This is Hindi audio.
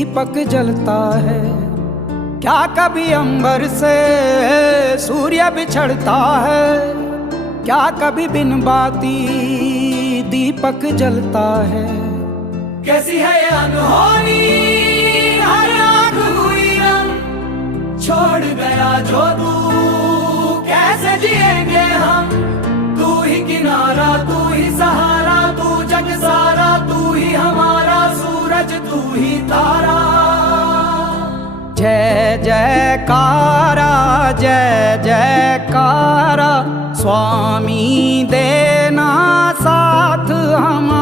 दीपक जलता है। क्या कभी अंबर से सूर्य बिछड़ता है? क्या कभी बिन बाती दीपक जलता है? कैसी है ये अनहोनी, हर आँख हुई नम, छोड़ गया जो तू कैसे जिएंगे हम। तू ही किनारा, तू ही सहारा, तू जग सारा, तू ही हमारा सूरज, तू ही तारा। जय जयकारा, जय जयकारा, स्वामी देना साथ हमारा।